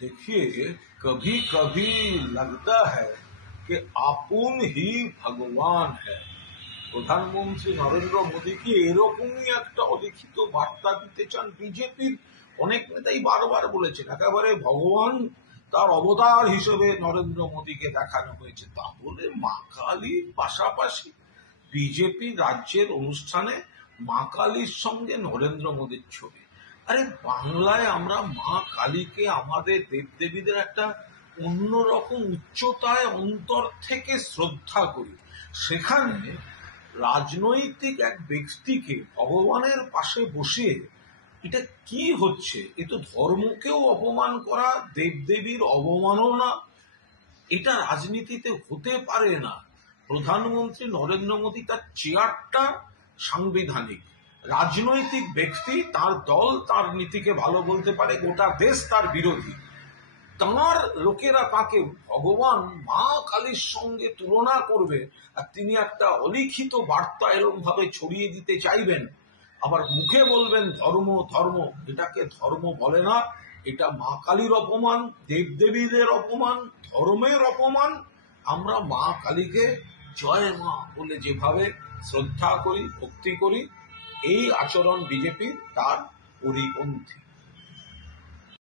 देखिए, कभी कभी लगता है कि आपुन ही भगवान है। প্রধানমন্ত্রী নরেন্দ্র মোদীকে এরকমই একটা অলিখিত বার্তা দিতে চান। বিজেপির অনেক নেতাই বারবার বলেছেন একেবারে ভগবান তার অবতার হিসেবে নরেন্দ্র মোদীকে দেখানো হয়েছে। তাহলে মা কালীর পাশাপাশি বিজেপি রাজ্যের অনুষ্ঠানে মা কালীর সঙ্গে নরেন্দ্র মোদীর ছবি। আরে বাংলায় আমরা মা কালীকে আমাদের দেবদেবীদের একটা অন্যরকম উচ্চতায় অন্তর থেকে শ্রদ্ধা করি। সেখানে রাজনৈতিক এক ব্যক্তিকে ভগবানের পাশে বসিয়ে এটা কি হচ্ছে? এ তো ধর্মকেও অপমান করা, দেবদেবীর অবমাননা। এটা রাজনীতিতে হতে পারে না। প্রধানমন্ত্রী নরেন্দ্র মোদী তার চেয়ারটা সাংবিধানিক, রাজনৈতিক ব্যক্তি, তার দল তার নীতিকে ভালো বলতে পারে, গোটা দেশ তার বিরোধী। তাঁর লোকেরা তাকে ভগবান মা কালীর সঙ্গে তুলনা করবে, আর তিনি একটা অলিখিত বার্তা এরকম ভাবে ছড়িয়ে দিতে চাইবেন, আবার মুখে বলবেন ধর্ম ধর্ম। এটাকে ধর্ম বলে না, এটা মা কালীর অপমান, দেবদেবীদের অপমান, ধর্মের অপমান। আমরা মা কালীকে জয় মা বলে যেভাবে শ্রদ্ধা করি, ভক্তি করি, এই আচরণ বিজেপি তার পরিপন্থী।